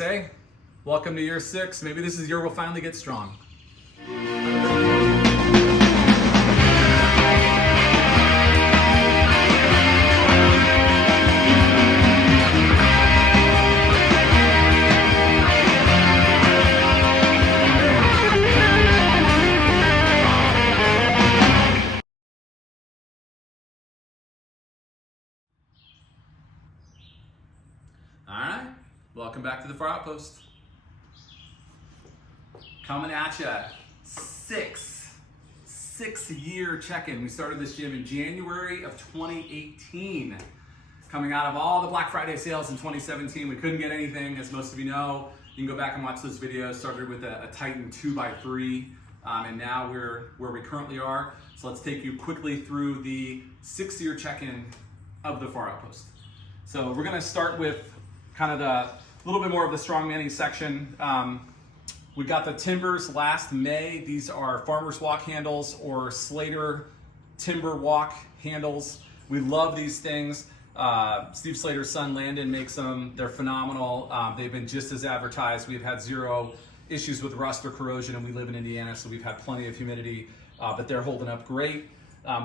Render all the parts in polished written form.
say? Welcome to year 6. Maybe this is year we'll finally get strong. Alright, welcome back to the Farr Outpost. Coming at ya, six-year check-in. We started this gym in January of 2018. Coming out of all the Black Friday sales in 2017, we couldn't get anything, as most of you know. You can go back and watch those videos. Started with a Titan 2x3, and now we're where we currently are. So let's take you quickly through the 6-year check-in of the Farr Outpost. So we're gonna start with kind of the little bit more of the strongmanning section. We got the timbers last May. These are Farmer's Walk handles or Slater Timber Walk handles. We love these things. Steve Slater's son Landon makes them. They're phenomenal. They've been just as advertised. We've had 0 issues with rust or corrosion, and we live in Indiana, so we've had plenty of humidity, but they're holding up great.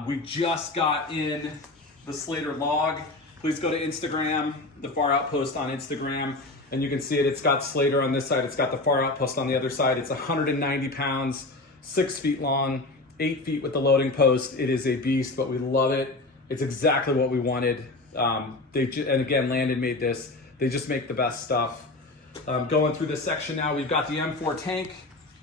We just got in the Slater log. Please go to Instagram, the Farr Outpost on Instagram, and you can see it. It's got Slater on this side. It's got the Farr Outpost on the other side. It's 190 pounds, 6 feet long, 8 feet with the loading post. It is a beast, but we love it. It's exactly what we wanted. And again, Landon made this. They just make the best stuff. Going through this section now, we've got the M4 tank.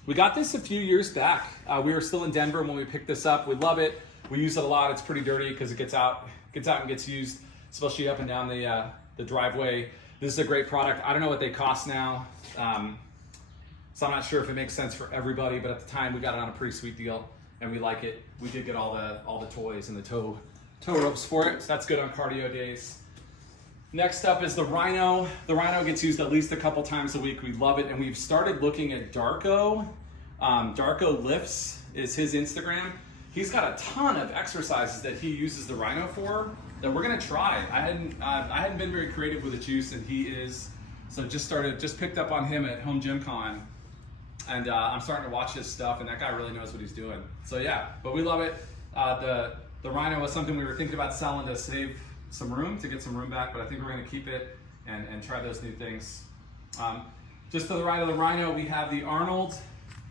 We got this a few years back. We were still in Denver when we picked this up. We love it. We use it a lot. It's pretty dirty because it gets out and gets used, especially up and down the driveway. This is a great product. I don't know what they cost now, so I'm not sure if it makes sense for everybody, but at the time we got it on a pretty sweet deal and we like it. We did get all the toys and the tow ropes for it, so that's good on cardio days. Next up is the Rhino. The Rhino gets used at least a couple times a week. We love it, and we've started looking at Darko. Darko Lifts is his Instagram. He's got a ton of exercises that he uses the Rhino for that we're gonna try. I hadn't been very creative with the juice, and he is. So just picked up on him at Home Gym Con, and I'm starting to watch his stuff, and that guy really knows what he's doing. So yeah, but we love it. The Rhino was something we were thinking about selling to save some room, to get some room back, but I think we're gonna keep it and try those new things. Just to the right of the Rhino, we have the Arnold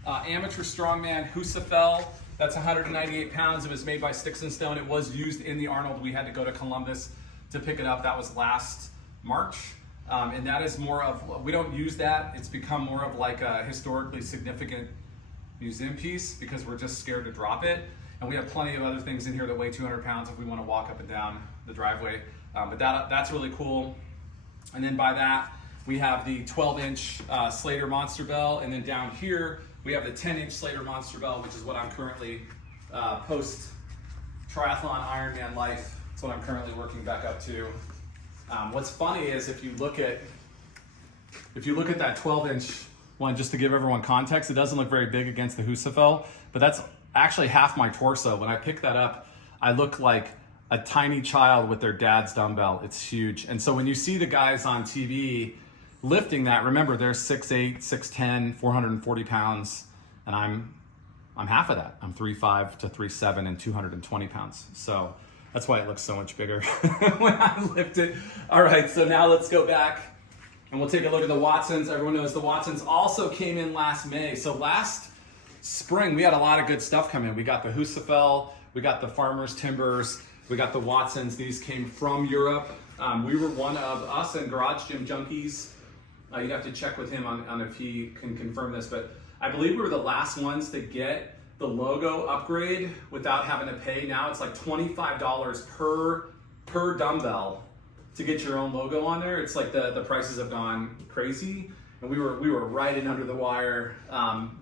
Amateur Strongman Husafel. That's 198 pounds. It was made by Sticks and Stone. It was used in the Arnold. We had to go to Columbus to pick it up. That was last March. And that is more of, we don't use that. It's become more of like a historically significant museum piece because we're just scared to drop it. And we have plenty of other things in here that weigh 200 pounds if we want to walk up and down the driveway. But that's really cool. And then by that, we have the 12-inch Slater Monster Bell. And then down here, we have the 10-inch Slater Monster Bell, which is what I'm currently post-triathlon Ironman life. That's what I'm currently working back up to. What's funny is if you look at that 12-inch one, just to give everyone context, it doesn't look very big against the Husafel, but that's actually half my torso. When I picked that up, I look like a tiny child with their dad's dumbbell. It's huge. And so when you see the guys on TV lifting that, remember they're 6'8", 6'10", 440 pounds, and I'm half of that. I'm 3'5" to 3'7" and 220 pounds. So that's why it looks so much bigger when I lift it. All right, so now let's go back and we'll take a look at the Watsons. Everyone knows the Watsons also came in last May. So last spring, we had a lot of good stuff come in. We got the Husafel, we got the Farmer's Timbers, we got the Watsons. These came from Europe. We were one of us and Garage Gym Junkies. You'd have to check with him on if he can confirm this, but I believe we were the last ones to get the logo upgrade without having to pay. Now it's like $25 per dumbbell to get your own logo on there. It's like the prices have gone crazy, and we were right in under the wire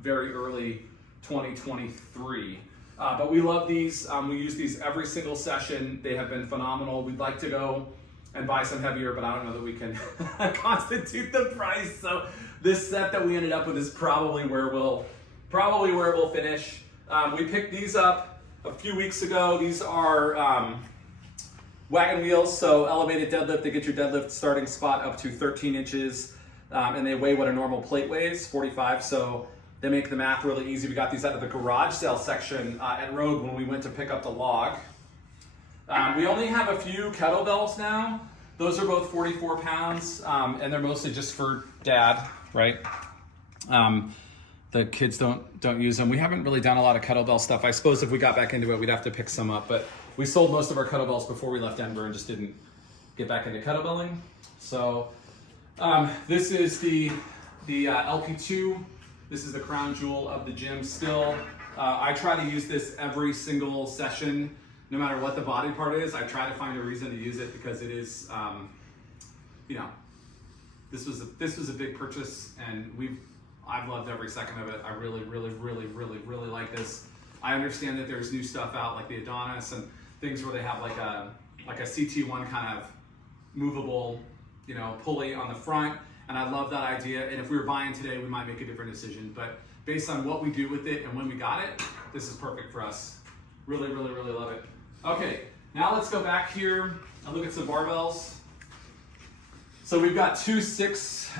very early 2023. But we love these. We use these every single session. They have been phenomenal. We'd like to go and buy some heavier, but I don't know that we can constitute the price. So this set that we ended up with is probably where we'll finish. We picked these up a few weeks ago. These are wagon wheels, so elevated deadlift. They get your deadlift starting spot up to 13 inches. and they weigh what a normal plate weighs, 45, so they make the math really easy. We got these out of the garage sale section at Rogue when we went to pick up the log. We only have a few kettlebells now. Those are both 44 pounds, and they're mostly just for dad, right? The kids don't use them. We haven't really done a lot of kettlebell stuff. I suppose if we got back into it, we'd have to pick some up, but we sold most of our kettlebells before we left Denver and just didn't get back into kettlebelling. So this is the LP2. This is the crown jewel of the gym still. I try to use this every single session, no matter what the body part is. I try to find a reason to use it because it is, you know, this was a big purchase, and I've loved every second of it. I really like this. I understand that there's new stuff out like the Adonis and things where they have like a CT1 kind of movable, you know, pulley on the front. And I love that idea. And if we were buying today, we might make a different decision. But based on what we do with it and when we got it, this is perfect for us. Really love it. Okay, now let's go back here and look at some barbells. So we've got two six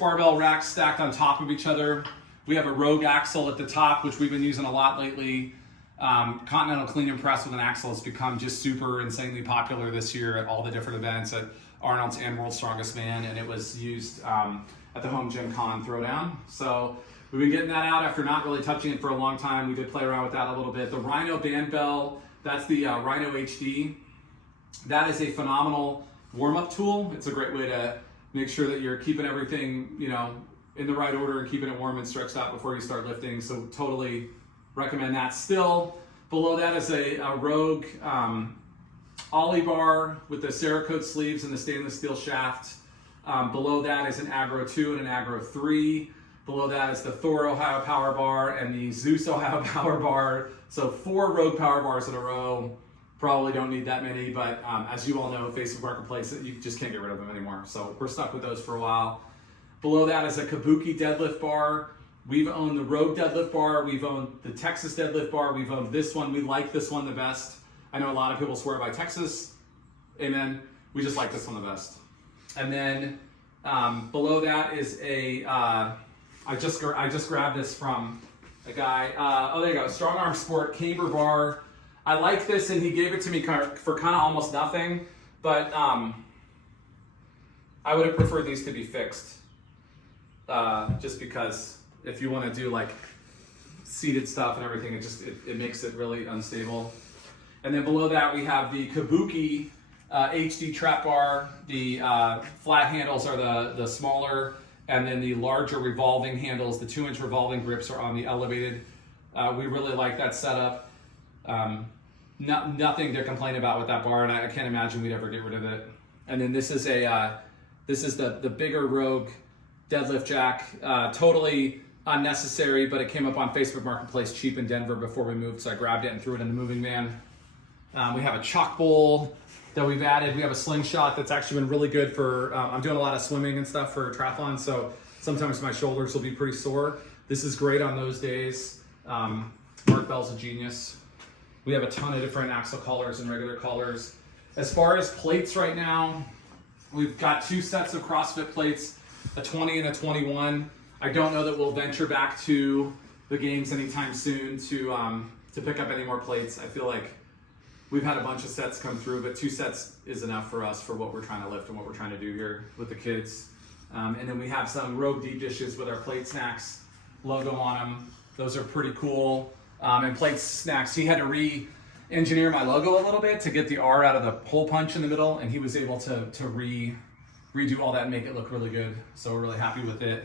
barbell racks stacked on top of each other. We have a Rogue axle at the top, which we've been using a lot lately. Continental clean and press with an axle has become just super insanely popular this year at all the different events at Arnold's and World's Strongest Man, and it was used at the Home Gym Con Throwdown. So we've been getting that out after not really touching it for a long time. We did play around with that a little bit. The Rhino band bell, that's the Rhino HD. That is a phenomenal warm-up tool. It's a great way to make sure that you're keeping everything, you know, in the right order and keeping it warm and stretched out before you start lifting. So totally recommend that. Still, below that is a Rogue Ollie bar with the Cerakote sleeves and the stainless steel shaft. Below that is an Agro 2 and an Agro 3. Below that is the Thor Ohio Power Bar and the Zeus Ohio Power Bar. So 4 Rogue Power Bars in a row. Probably don't need that many, but as you all know, Facebook Marketplace, you just can't get rid of them anymore. So we're stuck with those for a while. Below that is a Kabuki deadlift bar. We've owned the Rogue deadlift bar. We've owned the Texas deadlift bar. We've owned this one. We like this one the best. I know a lot of people swear by Texas. Amen. We just like this one the best. And then below that is a, I just grabbed this from a guy. Oh, there you go. Strong Arm Sport Camber bar. I like this, and he gave it to me for kind of almost nothing, but I would have preferred these to be fixed. Just because if you want to do like seated stuff and everything, it makes it really unstable. And then below that we have the Kabuki HD trap bar. The flat handles are the smaller, and then the larger revolving handles, the 2-inch revolving grips are on the elevated. We really like that setup. Nothing to complain about with that bar, and I can't imagine we'd ever get rid of it. And then this is the bigger Rogue deadlift jack. Totally unnecessary, but it came up on Facebook Marketplace cheap in Denver before we moved, so I grabbed it and threw it in the moving van. We have a chalk bowl that we've added. We have a slingshot that's actually been really good for, I'm doing a lot of swimming and stuff for triathlon, so sometimes my shoulders will be pretty sore. This is great on those days. Mark Bell's a genius. We have a ton of different axle collars and regular collars. As far as plates right now, we've got 2 sets of CrossFit plates, a 20 and a 21. I don't know that we'll venture back to the games anytime soon to pick up any more plates. I feel like we've had a bunch of sets come through, but 2 sets is enough for us for what we're trying to lift and what we're trying to do here with the kids. And then we have some Rogue deep dishes with our Plate Snacks logo on them. Those are pretty cool. And Plate Snacks, he had to re-engineer my logo a little bit to get the R out of the hole punch in the middle, and he was able to redo all that and make it look really good. So we're really happy with it.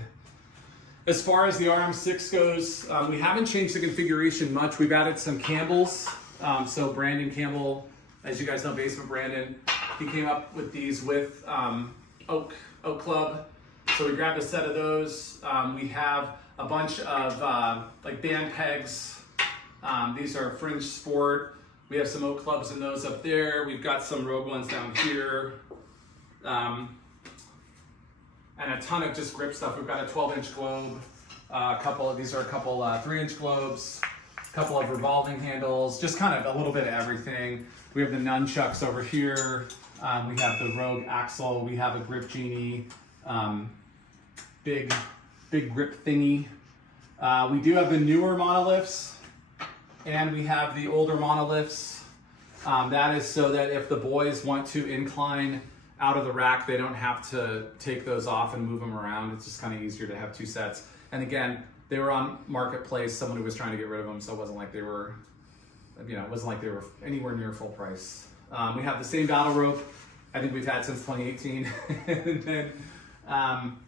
As far as the RM6 goes, we haven't changed the configuration much. We've added some Campbells. So Brandon Campbell, as you guys know, Basement Brandon, he came up with these with Oak Club. So we grabbed a set of those. We have a bunch of like band pegs. These are Fringe Sport. We have some Oak Clubs in those up there. We've got some Rogue ones down here. And a ton of just grip stuff. We've got a 12-inch globe. These are a couple 3-inch globes. A couple of revolving handles. Just kind of a little bit of everything. We have the nunchucks over here. We have the Rogue axle. We have a Grip Genie big grip thingy. We do have the newer monoliths, and we have the older monoliths. That is so that if the boys want to incline out of the rack, they don't have to take those off and move them around. It's just kind of easier to have two sets. And again, they were on Marketplace, someone who was trying to get rid of them, so it wasn't like they were, it wasn't like they were anywhere near full price. We have the same battle rope I think we've had since 2018. And then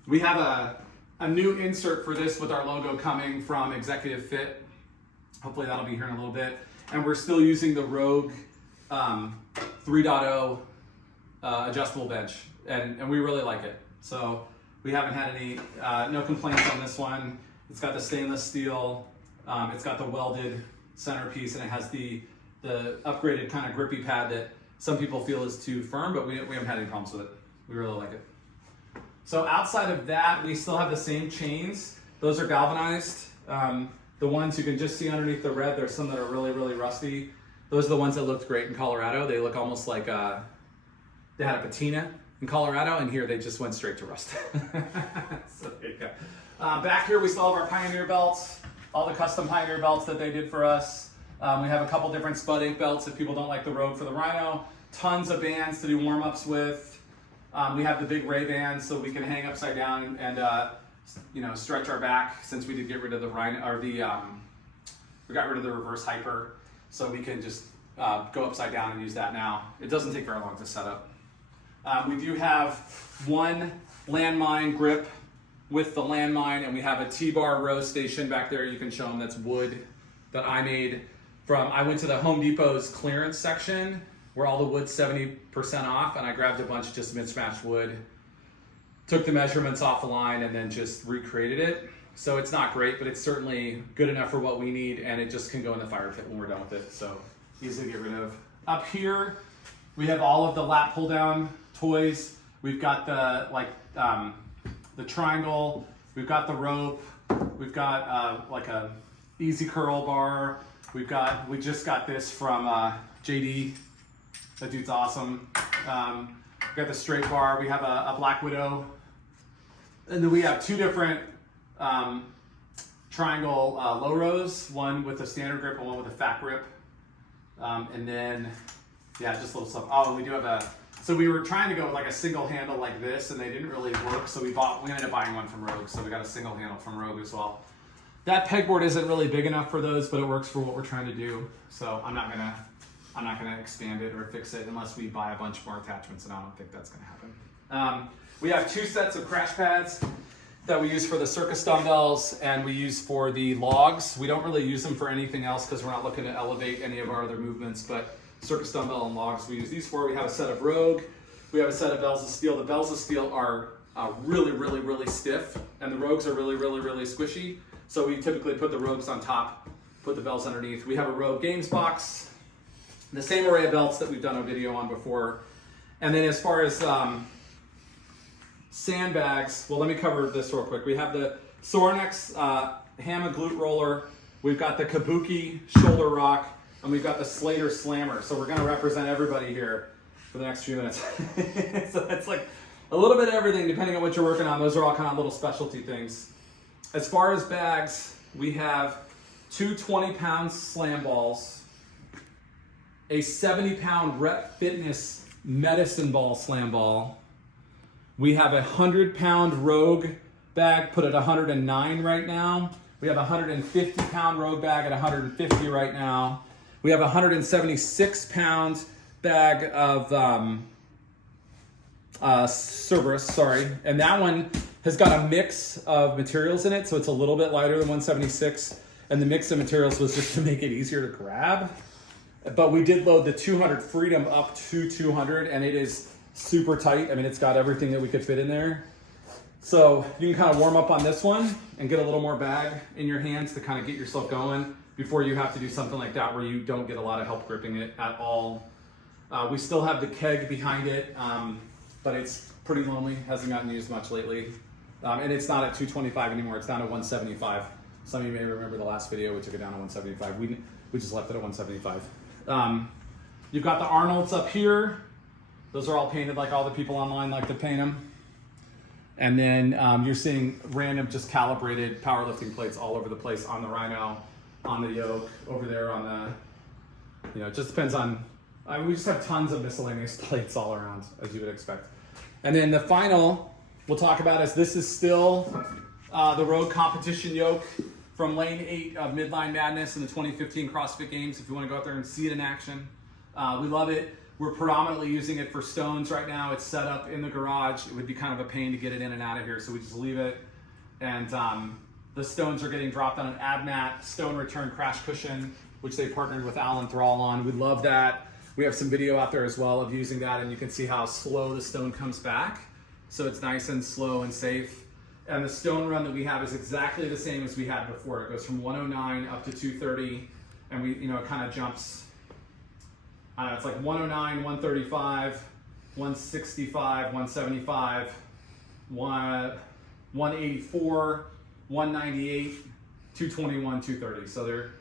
we have a new insert for this with our logo coming from Executive Fit. Hopefully that'll be here in a little bit. And we're still using the Rogue 3.0 adjustable bench, and we really like it. So we haven't had any no complaints on this one. It's got the stainless steel, it's got the welded centerpiece, and it has the upgraded kind of grippy pad that some people feel is too firm, but we haven't had any problems with it. We really like it. So outside of that, we still have the same chains. Those are galvanized. The ones you can just see underneath the red, there's some that are really, really rusty. Those are the ones that looked great in Colorado. They look almost like they had a patina in Colorado, and here they just went straight to rust. So there you go. Back here we still have our Pioneer belts, all the custom Pioneer belts that they did for us. We have a couple different Spud Ink belts if people don't like the Rogue for the Rhino. Tons of bands to do warm-ups with. We have the big Ray bands so we can hang upside down and stretch our back, since we did get rid of the Rhino, or we got rid of the reverse hyper, so we can just go upside down and use that now. It doesn't take very long to set up. We do have one landmine grip with the landmine, and we have a T-bar row station back there. You can show them, that's wood that I made I went to the Home Depot's clearance section where all the wood's 70% off, and I grabbed a bunch of just mismatched wood, took the measurements off the line, and then just recreated it. So it's not great, but it's certainly good enough for what we need, and it just can go in the fire pit when we're done with it. So easy to get rid of. Up here, we have all of the lap pull down toys. We've got the triangle, we've got the rope, we've got like a easy curl bar. We just got this from JD. That dude's awesome. We've got the straight bar. We have a Black Widow. And then we have two different triangle low rows, one with a standard grip and one with a fat grip. And then, yeah, just little stuff. Oh, we do have so we were trying to go with like a single handle like this, and they didn't really work, so we ended up buying one from Rogue, so we got a single handle from Rogue as well. That pegboard isn't really big enough for those, but it works for what we're trying to do. So I'm not gonna expand it or fix it unless we buy a bunch more attachments, and I don't think that's gonna happen. We have two sets of crash pads that we use for the circus dumbbells and we use for the logs. We don't really use them for anything else because we're not looking to elevate any of our other movements, but circus dumbbell and logs we use these for. We have a set of Rogue. We have a set of bells of steel. The bells of steel are really, really, really stiff, and the Rogues are really, really, really squishy. So we typically put the Rogues on top, put the bells underneath. We have a Rogue Games box, the same array of belts that we've done a video on before. And then as far as sandbags, well, let me cover this real quick. We have the Sornex Hammer Glute Roller. We've got the Kabuki Shoulder Rock, and we've got the Slater Slammer. So we're gonna represent everybody here for the next few minutes. So that's like a little bit of everything depending on what you're working on. Those are all kind of little specialty things. As far as bags, we have two 20-pound slam balls, a 70-pound Rep Fitness medicine ball slam ball. We have a 100-pound Rogue bag put at 109 right now. We have a 150-pound Rogue bag at 150 right now. We have a 176-pound bag of Cerberus, and that one has got a mix of materials in it, so it's a little bit lighter than 176, and the mix of materials was just to make it easier to grab. But we did load the 200 Freedom up to 200, and it is super tight. I mean, it's got everything that we could fit in there. So you can kind of warm up on this one and get a little more bag in your hands to kind of get yourself going before you have to do something like that where you don't get a lot of help gripping it at all. We still have the keg behind it, but it's pretty lonely, hasn't gotten used much lately. And it's not at 225 anymore, it's down to 175. Some of you may remember the last video, we took it down to 175. We just left it at 175. You've got the Arnolds up here. Those are all painted like all the people online like to paint them. And then you're seeing random just calibrated powerlifting plates all over the place on the Rhino, on the yoke, over there on the, it just depends on, we just have tons of miscellaneous plates all around, as you would expect. And then the final we'll talk about is this is still the road competition yoke from lane 8 of Midline Madness in the 2015 CrossFit Games. If you want to go out there and see it in action, we love it. We're predominantly using it for stones right now. It's set up in the garage. It would be kind of a pain to get it in and out of here, so we just leave it. And the stones are getting dropped on an AbMat stone return crash cushion, which they partnered with Alan Thrall on. We love that. We have some video out there as well of using that, and you can see how slow the stone comes back. So it's nice and slow and safe. And the stone run that we have is exactly the same as we had before. It goes from 109 up to 230, and we, it kind of jumps. I don't know, it's like 109, 135, 165, 175, 184, 198, 221, 230. So they're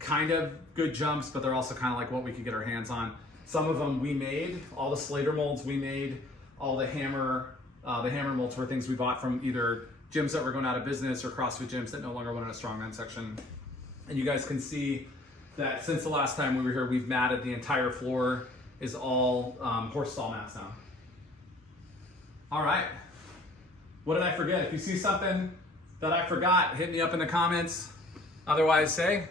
kind of good jumps, but they're also kind of like what we could get our hands on. Some of them we made, all the Slater molds we made, all the hammer molds were things we bought from either gyms that were going out of business or CrossFit gyms that no longer wanted a strongman section. And you guys can see that since the last time we were here, we've matted the entire floor is all horse stall mats now. All right. What did I forget? If you see something that I forgot, hit me up in the comments. Otherwise, say,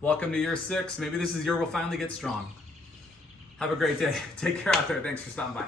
welcome to year 6. Maybe this is the year we'll finally get strong. Have a great day. Take care out there. Thanks for stopping by.